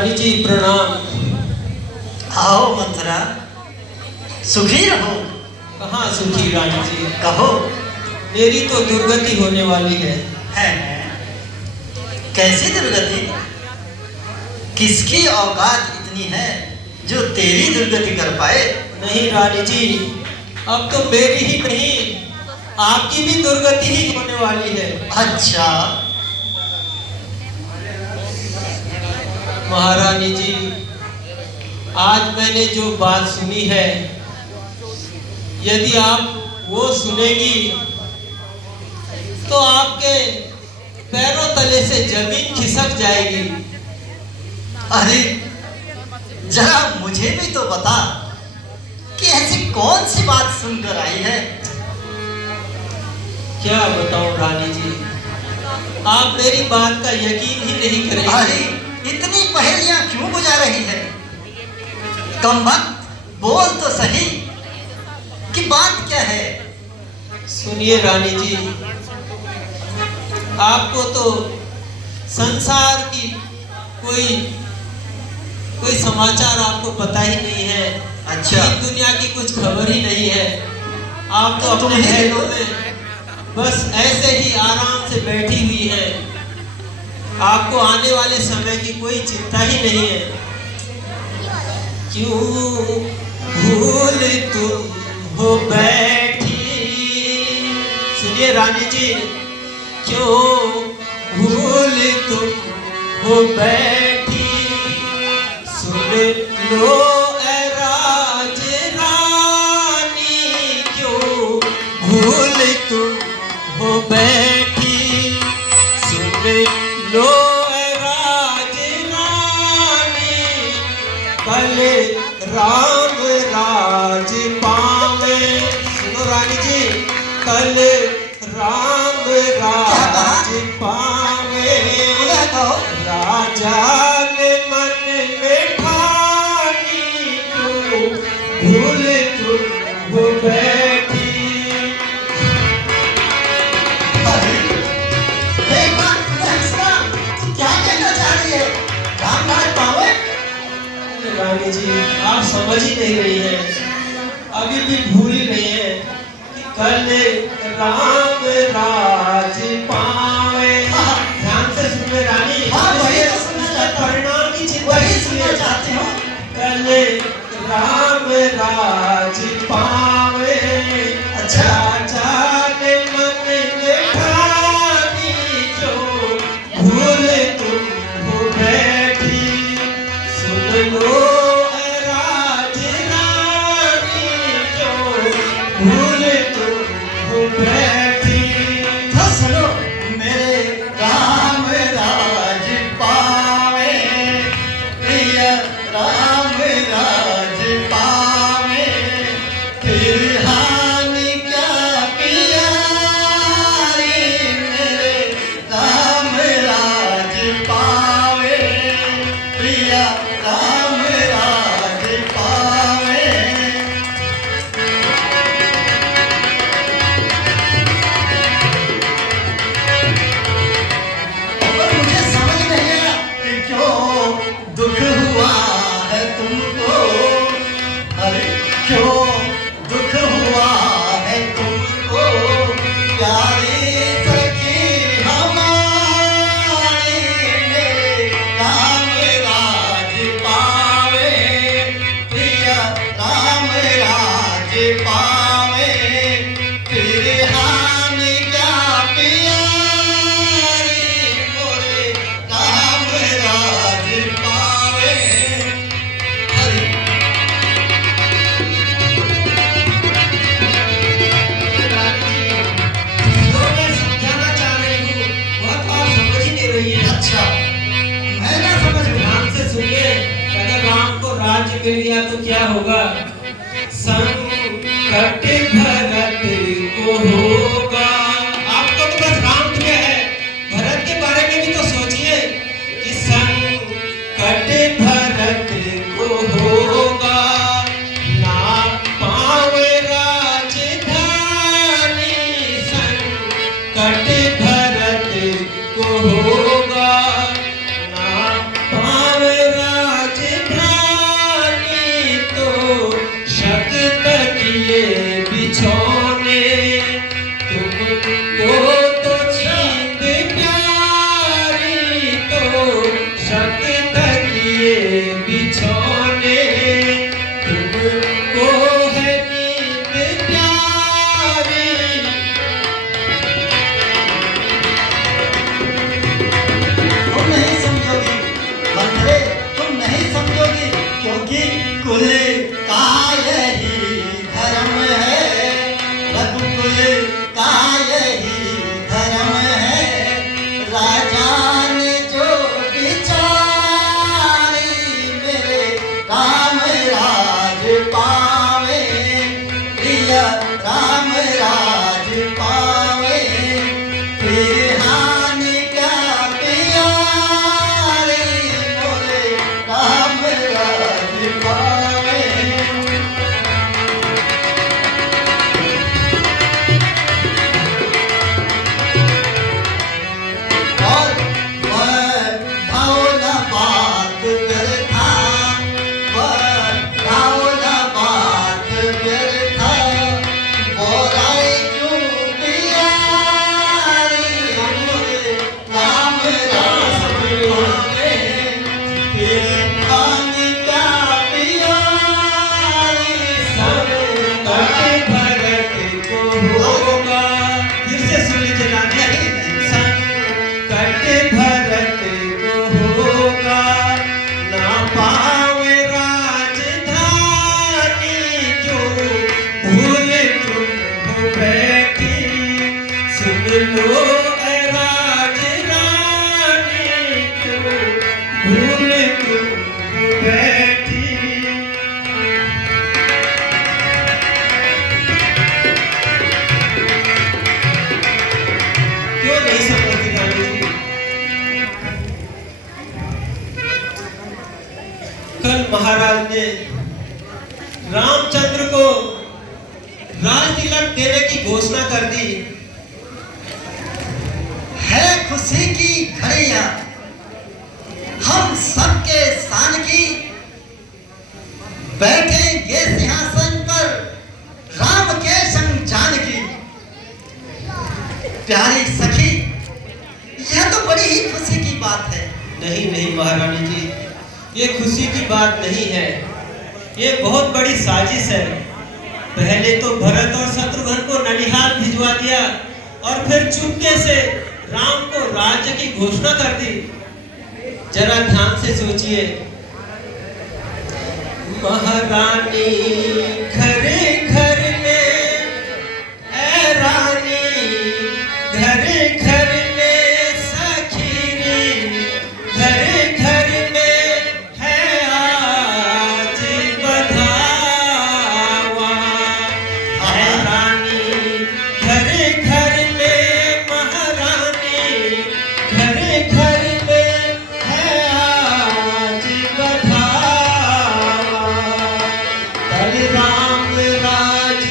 रानी जी प्रणाम। आओ मंथरा, सुखी रहो। कहाँ सुखी रानी जी, कहो। मेरी तो दुर्गति होने वाली है। कैसी दुर्गति? किसकी औकात इतनी है जो तेरी दुर्गति कर पाए? नहीं रानी जी, अब तो मेरी ही नहीं आपकी भी दुर्गति ही होने वाली है। अच्छा महारानी जी, आज मैंने जो बात सुनी है, यदि आप वो सुनेगी तो आपके पैरों तले से जमीन खिसक जाएगी। अरे जरा मुझे भी तो बता कि ऐसी कौन सी बात सुनकर आई है? क्या बताऊं रानी जी, आप मेरी बात का यकीन ही नहीं करेंगे। अरे इतनी पहेलियां क्यों बुझा रही है? कमबख्त बोल तो सही कि बात क्या है? सुनिए रानी जी, आपको तो संसार की कोई समाचार आपको पता ही नहीं है। अच्छा, दुनिया की कुछ खबर ही नहीं है। आप तो अपने महलों में बस ऐसे ही आराम से बैठी हुई है। आपको आने वाले समय की कोई चिंता ही नहीं है। क्यों भूल तुम हो बैठी, सुनिए रानी जी, क्यों भूल तुम हो बैठी, सुन लो ऐ राज रानी, क्यों भूल तुम हो बैठी, सुन लो ऐ राज रानी, कल राम राज पावे। सुनो रानी जी, कल राम राज पावे, राजा ने मन में ठानी, क्यों भूल तुम हो बैठी। रानी जी, आप समझ ही नहीं रही है, अभी भी भूल ही नहीं है कि कल राम राज पावे। ध्यान से सुनिए रानी, परिणाम की चिंता इसलिए चाहती हूँ। कल राम राज पावे, राजा ने मन में ठानी, जो भूल तुम हो बैठी, सुन लो ऐ राज रानी, जो भूल तुम हो बैठी। सुनो, मेरे राम राज पावे, प्रिय राम राज पावे, फिर हानि क्या प्यारी, मेरे राम राज पावे, प्रिय राम राज पावे। पर मुझे समझ नहीं आया कि क्यों दुख हुआ है तुमको? अरे क्यों दुख हुआ है तुमको? प्यारी सखी हमारी, मेरे राम राज पावे, प्रिय राम राज पावे, फिर हानि क्या प्यारी, मोरे राम राज पावे। हरि जो मैं समझाना चाह रही हूँ वह तो आप समझ ही नहीं रही है। अच्छा, मैं ना समझ गया। ध्यान से सुनिए, अगर राम को राज्य मिल गया तो क्या होगा? संकट भरत को होगा। आपको तो बस राम प्रिय है, भरत के बारे में भी तो सोचिए कि संकट भरत को होगा, ना पावे राजधानी, संकट भरत को होगा, ना पावे तिलक देने की घोषणा कर दी। है खुशी की घड़ियां हम सबके शान की, बैठेंगे सिंहासन पर राम के संग जानकी। प्यारी सखी, यह तो बड़ी ही खुशी की बात है। नहीं नहीं महारानी जी, ये खुशी की बात नहीं है, ये बहुत बड़ी साजिश है। पहले तो भरत और शत्रुघ्न को ननिहाल भिजवा दिया और फिर चुपके से राम को राज्य की घोषणा कर दी। जरा ध्यान से सोचिए, महारानी घरे घर में, ऐ रानी घरे घर में, सखीरी घरे घर में है आज बधावा। ऐ रानी घरे घर में, महारानी घरे घर में है आज बधावा। कल राम राज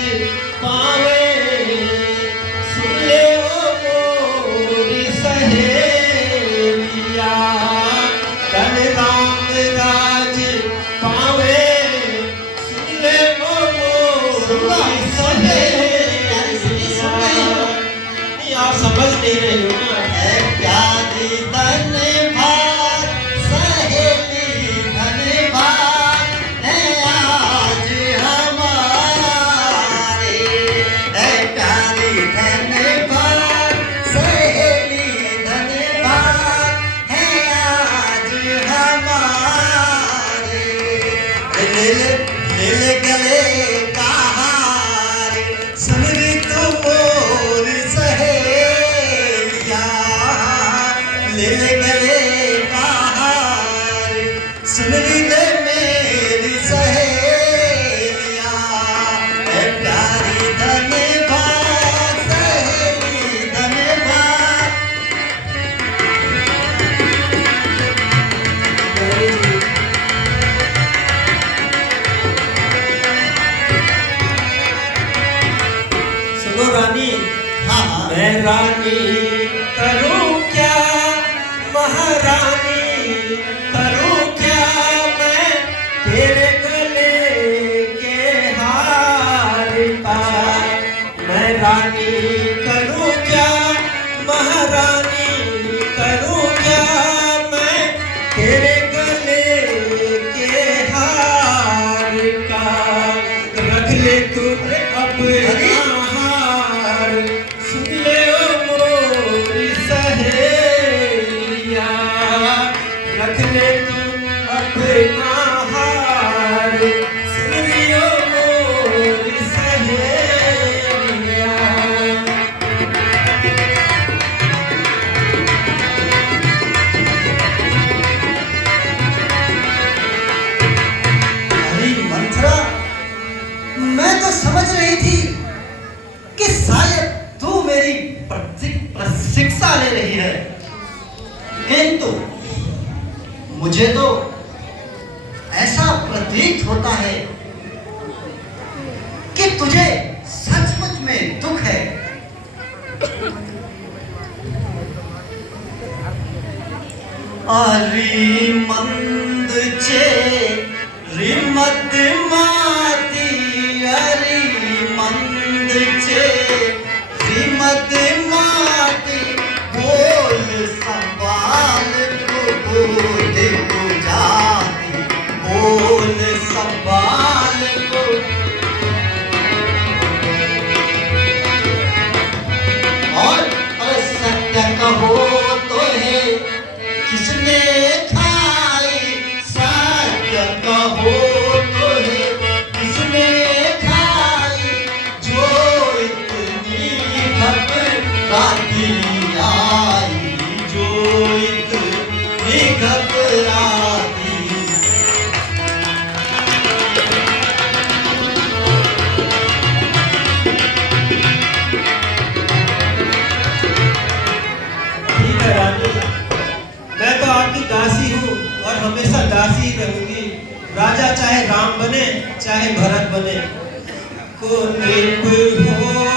पावे, सुन ले ओ मोरी सहेलिया। कल राम राज पावे, सुन ले ओ मोरी सहेलिया। नहीं, आप समझ नहीं रहे हो ना। है प्यारी धन्यवाद सहेली धन्यवाद है आज हमारे। है प्यारी धन्यवाद सहेली धन्यवाद है आज हमारे। दिल दिल गले का हार सुन री तू मोर सहेलिया। दिल गले का हार सुन री ले मेरी सहेलिया। है प्यारी धन्यवाद सहेली धन्यवाद। सुनो रानी, हाँ हाँ मैं रानी करूं क्या, महारानी करूं क्या, मैं तेरे गले के हार का। मैं रानी करूं क्या, महारानी करूं क्या, मैं तेरे गले के हार का। रख ले तू अपना हार, सुन ले ओ मोरी सहेलिया। रख ले तू अपना हार, सुन ले ओ मोरी सहेलिया। अरे मंथरा, मैं तो समझ रही थी कि शायद तू मेरी प्रशिक्षा ले रही है, किंतु मुझे तो ऐसा प्रतीत होता है कि तुझे सचमुच में दुख है। अरे मंद चे रिमत माती, अरे मंद चे रिमत माती। बोल संभाल को बोल को जाती, बोल संभाल को। और सत्य कहो तो है किसने खाई, सत्य कहो तो है किसने खाई, जो इतनी घबराती आई, जो इतनी घबराती। ठीक है रानी, मैं तो आपकी दासी हूँ और हमेशा दासी ही रहूंगी। राजा चाहे राम बने चाहे भरत बने। को नृप हो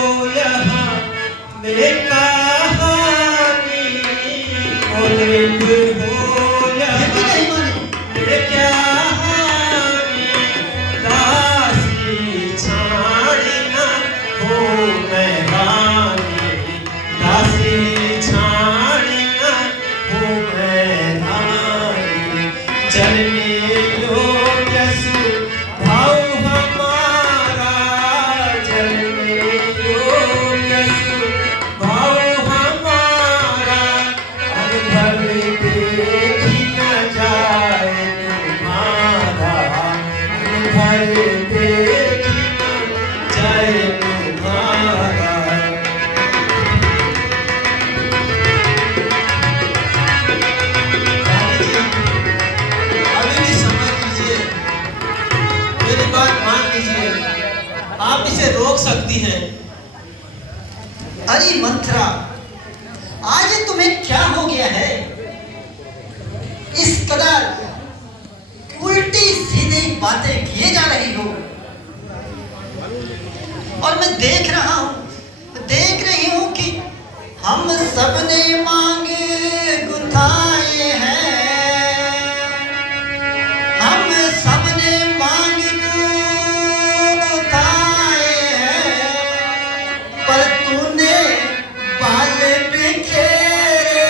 हर देखी जय तुम्हारा। अभी भी समझ लीजिए, मेरी बात मान लीजिए, आप इसे रोक सकती हैं। अरे मंत्रा, आज तुम्हें क्या हो गया है? इस कदर उल्टी सीधी बातें किए जा रही हो। और मैं देख रही हूं कि हम सबने मांगे गुथाए हैं, हम सबने मांग गुथाए हैं, पर तूने बाल बिखेरे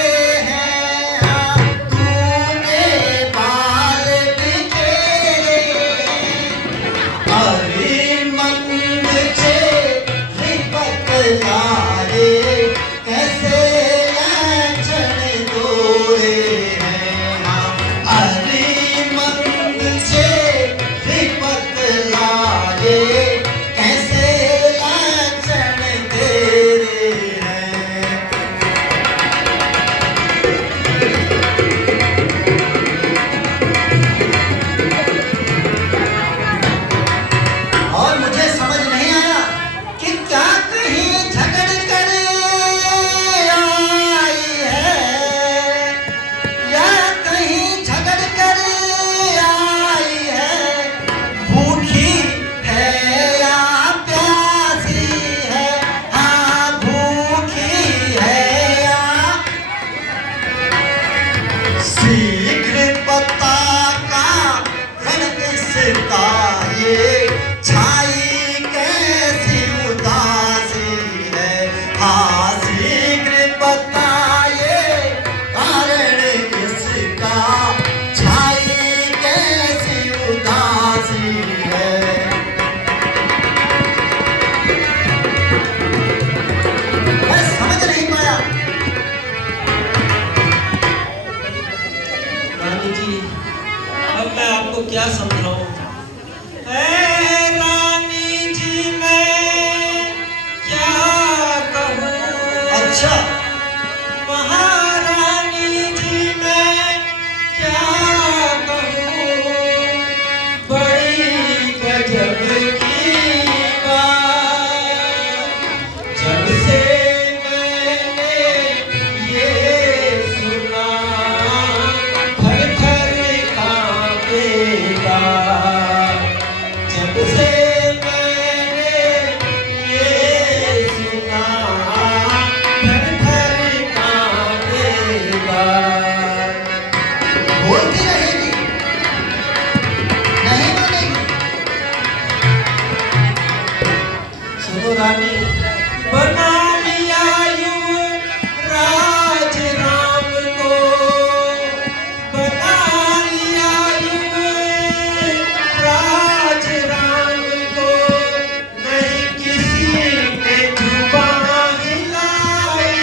हैं, हाँ, तूने बाल बिखेरे। अरे मंद चेहरे बतलाए, कैसे लाछन तोरे हैं, हाँ। अरे मंद चेहरे बतलाए, कैसे लाछन तेरे हैं। और मुझे समझ नहीं आया कि क्या कहीं झगड़ कर आई है, या कहीं झगड़ कर आई है, भूखी है या प्यासी है, हाँ भूखी है या। शीघ्र पता का रण इसका ये, छाई कैसी उदासी है, हाँ शीघ्र बताए कारण इसका, छाई कैसी उदासी है। मैं समझ नहीं पाया। रानी जी, अब मैं आपको क्या समझाऊं? ऐ रानी जी मैं क्या कहूँ? अच्छा, महारानी जी मैं क्या कहूँ? बड़ी गजब की बात, जब से मैंने ये सुना, थर थर कांपेगा। जब से मैंने ये सुना, थर थर कांपेगा। बोलती रहेगी, नहीं मानेगी। सुनो रानी, बना लिया युवराज राम को, बना लिया युवराज राम को, नहीं किसी ने जुबान हिलाई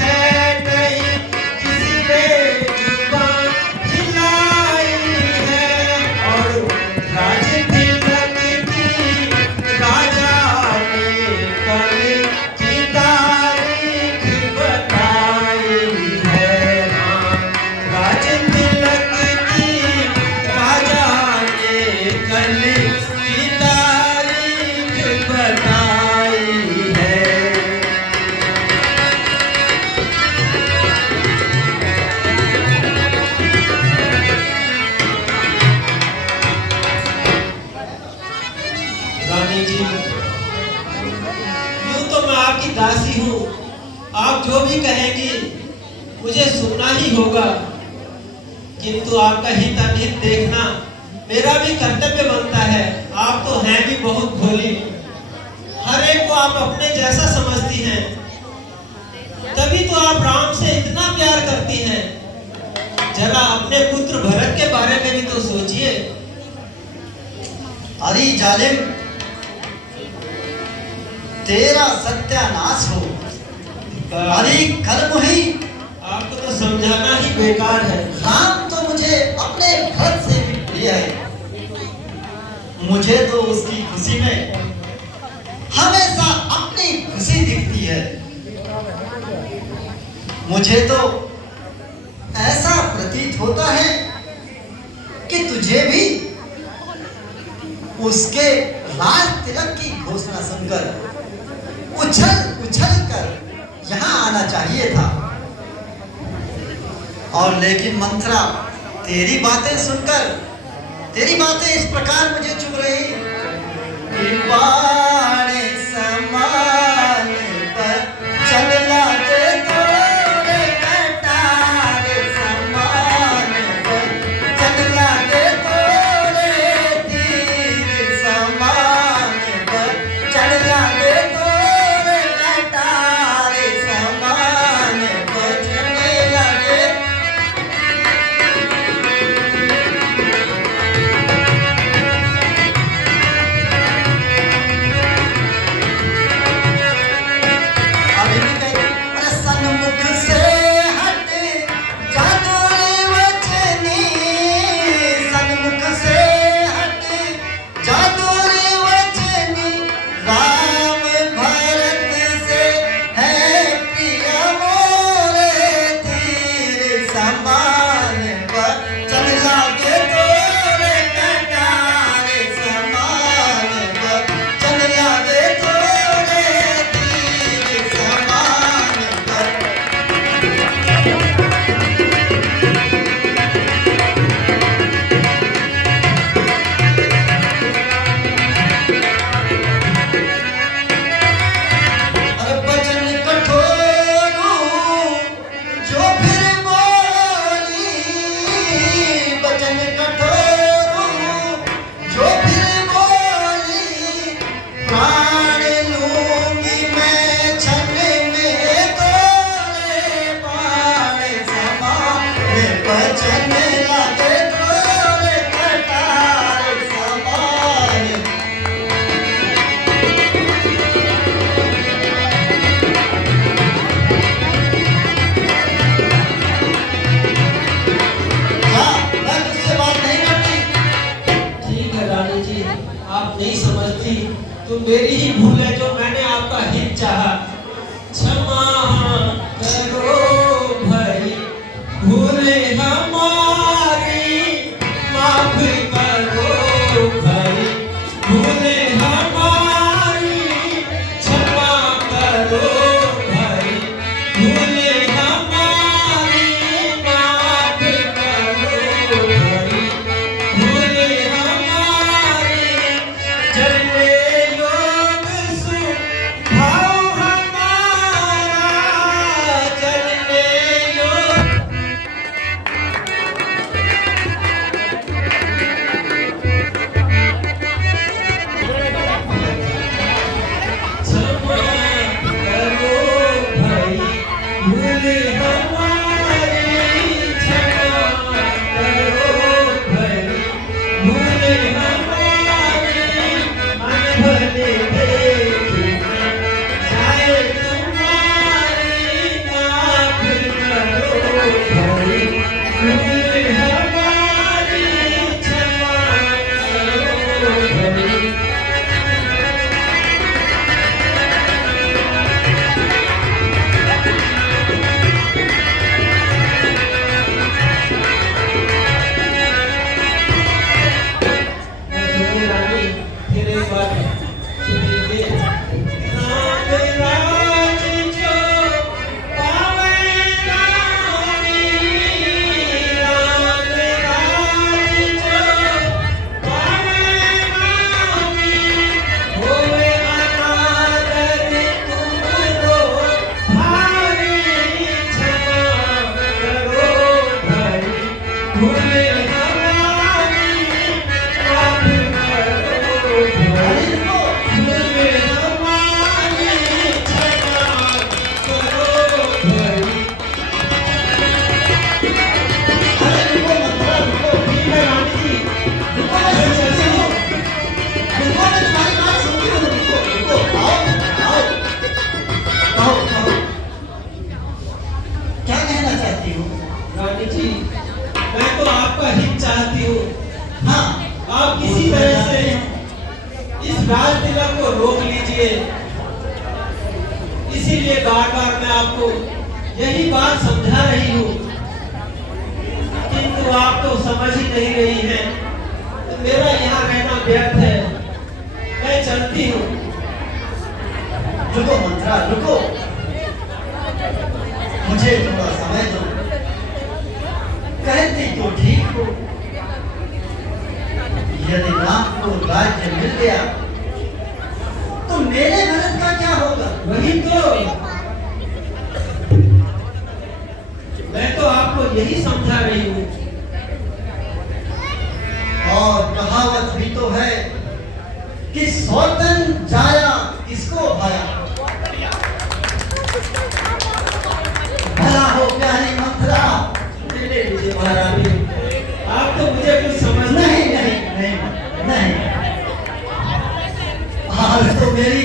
है, नहीं किसी ने जुबान हिलाई है। और राज तिलक की राजा ने कल की तारीख बताई है, हाँ। राज तिलक की राजा ने कल की तारीख बताई है। रानी जी, यूं तो मैं आपकी दासी हूँ, आप जो भी कहेंगी मुझे सुनना ही होगा, किंतु आपका हित अनित देखना मेरा भी कर्तव्य बनता है। आप तो हैं भी बहुत भोली, हर एक को आप अपने जैसा समझती हैं, तभी तो आप राम से इतना प्यार करती हैं। जरा अपने पुत्र भरत के बारे में भी तो सोचिए। अरे जालिम, तेरा सत्यानाश हो। अरे कर्म ही, आपको तो समझाना ही बेकार है। राम तो मुझे अपने घर से भी प्रिय है। मुझे तो उसकी खुशी में हमेशा अपनी खुशी दिखती है। मुझे तो ऐसा प्रतीत होता है कि तुझे भी उसके राज तिलक की घोषणा सुनकर उछल उछल कर यहाँ आना चाहिए था। और लेकिन मंत्रा, तेरी बातें सुनकर, तेरी बातें इस प्रकार मुझे चुभ रही कि बाण समान पर चलना दे तोरे कटार समान पर चलना दे तोरे तीर समान पर चलना दे तोरे कटार समान पर चलना दे। अभी भी कहती, अरे सन्मुख से हट जादू रे वचनी, सन्मुख से हट जादू रे वचनी, राम भरत से है प्रिय मोरे तीर समान पर चल लागे तोरे कटार समान पर चल लागे तोरे तीर समान पर। अरे बचन कठोर जो फिर बोली, बचन कठोर जो फिर बोली, प्राण लूंगी मैं क्षण में तोरे बाण समान बचन लागे तोरे कटार समान। हाँ, मैं तुझसे बात नहीं करती। ठीक है रानी जी, आप नहीं समझती तो मेरी ही भूल है जो मैंने आपका हित चाहा। क्षमा करो भाई, भूले हमारी, माफ करो भाई, भूले हमारी, क्षमा करो भाई, भूले हमारी, माफ करो भाई, भूले हमारी, चले योग सुभाव हमारा, चले योग। क्षमा करो भाई, भूले हमारी, क्षमा करो भाई, भूले हमारी, मन भले देखी जाए तुम्हारी, माफ करो भाई, भूले हमारी, क्षमा करो भाई। सुनिए रानी, फिर एक बार सुनिए। राम राज जो पावे रानी, राम राज जो पावे रानी, होवे अनादर तुमरो भारी, क्षमा करो भाई, भूले हमारी, माफ करो भाई। रोक लीजिए। इसीलिए बार बार मैं आपको यही बात समझा रही हूँ, किंतु आप तो समझ ही नहीं रही हैं। तो मेरा यहाँ रहना व्यर्थ है, मैं चलती हूँ। रुको मंत्रा, रुको, मुझे थोड़ा समय दो। कहती तो ठीक हो, यदि राम को राज्य मिल गया तो मेरे भरत का क्या होगा? वही तो मैं तो आपको यही समझा रही हूँ। और कहावत भी तो है कि सौतन जाया किसको भाया। भला हो प्यारी मंत्रा। ले लीजिए महारानी, आप तो मुझे कुछ समझ नहीं नहीं नहीं नहीं, आज तो मेरी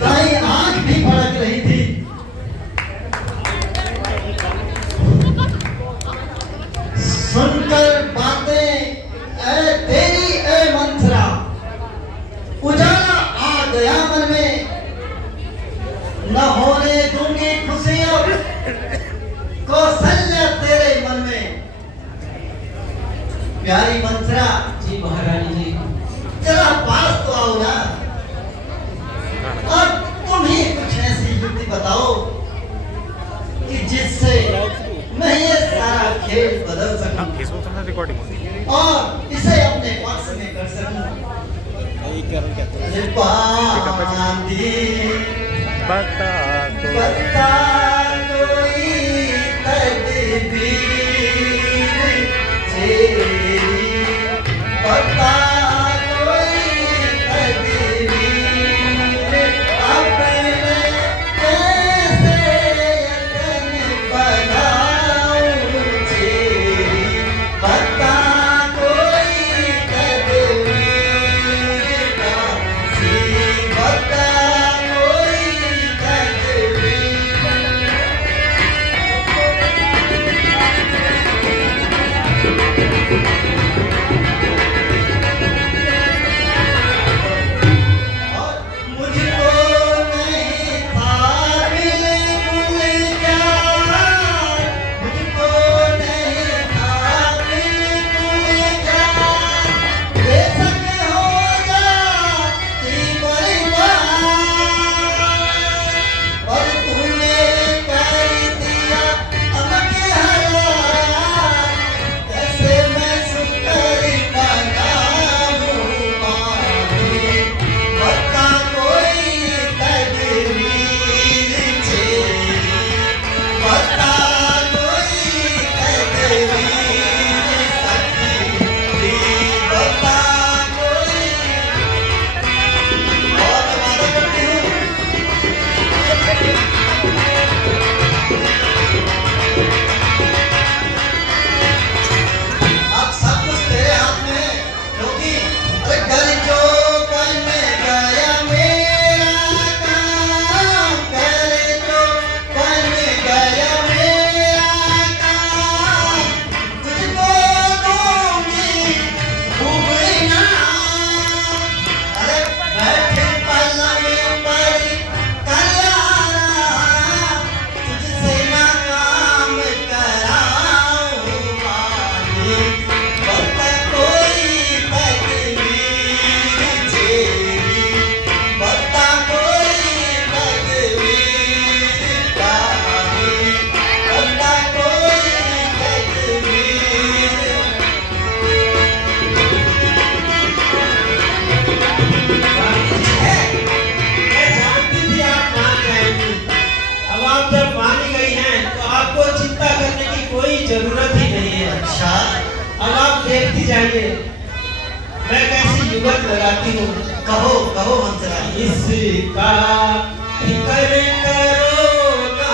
दाई आंख भी फड़क रही थी। सुनकर बातें तेरी मंत्रा, उजाला आ गया मन में, न होने दूंगी खुशियां कौशल्या तेरे मन में। प्यारी मंत्रा। जी महारानी जी। जरा पास तो आओ ना, और तुम ही कुछ ऐसी युक्ति बताओ कि जिससे मैं ये सारा खेल बदल सकूं और इसे अपने पक्ष में कर सकूं। अरे बांधी बता कोई तदबीर तेरी, बता कोई तदबीर, अब मैं कैसे यतन बनाऊं तेरी, बता कोई तदबीर नासी, बता कोई तदबीर। और मुझको नहीं था बिल्कुल जान, मुझको नहीं था बिल्कुल जान, बेशक हो जाती बर्बाद, और तूने कर दिया अमके हलाल, कैसे मैं शुक्र बनाऊं माही, बता कोई तदबीर तेरी, बता कोई तदबीर सखी, बता कोई। और वादा करती हूँ अब सब कुछ तेरे हाथ में है, क्योंकि अरे घर जो बन गया मेरा काम, घर जो बन गया मेरा काम, तुझको दूंगी खूब इनाम। अरे बैठे पलंग पर कल्याण, तुझसे ना काम कराऊं माही, बता कोई तदबीर तेरी, बता कोई तदबीर तारी, बता कोई तदबीर। मैं जानती थी आप मान जाएंगी। अब आप जब मान ही गई हैं तो आपको चिंता करने की कोई जरूरत ही नहीं है। अच्छा, अब आप देखती जाइए मैं कैसी युगत लगाती हूँ। कहो कहो मंत्रा। इसका फिक्र करो ना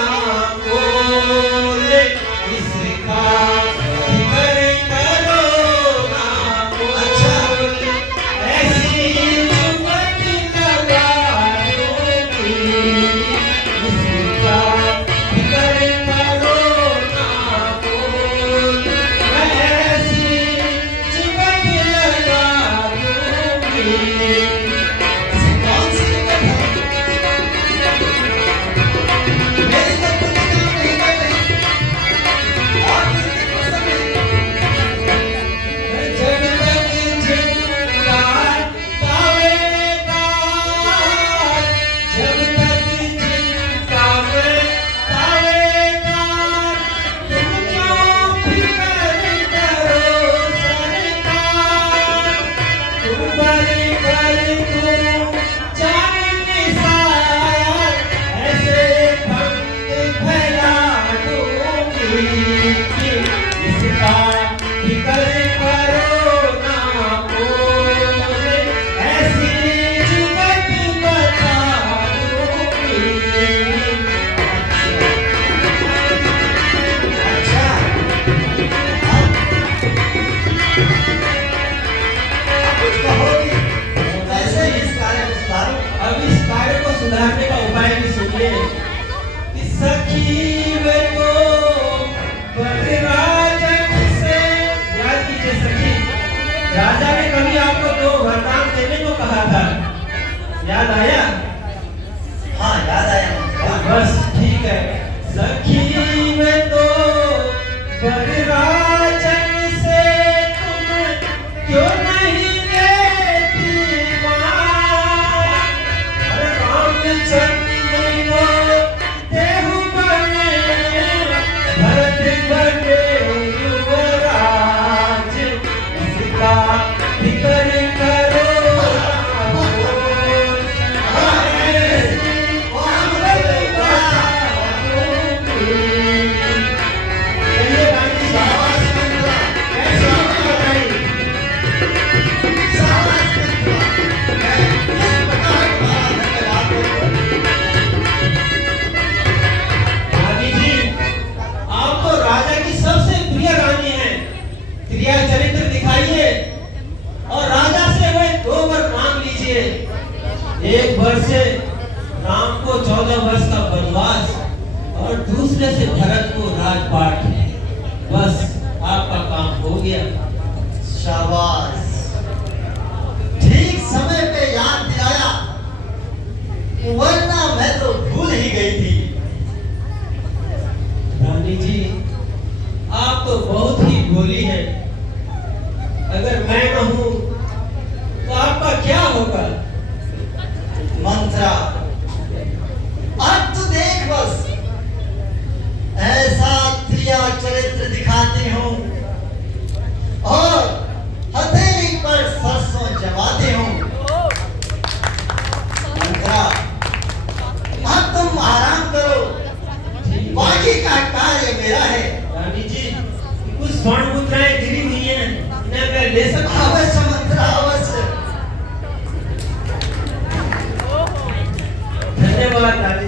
बोले, इसका फिक्र करो ना बोले, ऐसी युगत लगा दूंगी, इसका फिक्र करो ना बोले, मैं ऐसी युगत लगा दूंगी। कौन सी युगत याद आया? हाँ याद आया मंत्रा। बस ठीक है। सखी में तो बरराजन से तुम क्यों नहीं लेती माँ? अरे रामचंद्र को देहु बने, भरत बने युवराज, इसका फिक्र करो क्रिया चरित्र दिखाइए और राजा से वह 2 वर मांग लीजिए। एक वर से राम को 14 वर्ष का वनवास और दूसरे से भरत को राजपाट। बस आपका काम हो गया। शाबाश, ठीक समय पे याद दिलाया, वरना मैं तो भूल ही गई थी। रानी जी आप तो बहुत ही भोली हैं। अगर मैं न हूं तो आपका क्या होगा? मंत्रा, अब तो देख बस, ऐसा क्रिया चरित्र दिखाती हूँ और हथेली पर सरसों जमाती हूँ। मंत्रा, अब तुम आराम करो, बाकी का कार्य मेरा है। रानी जी कुछ स्वर्ण मुद्राएं गिरी हुई हैं, इन्हें मैं ले सकता हूं? अवश्य मंत्रा, अवश्य। धन्यवाद रानी।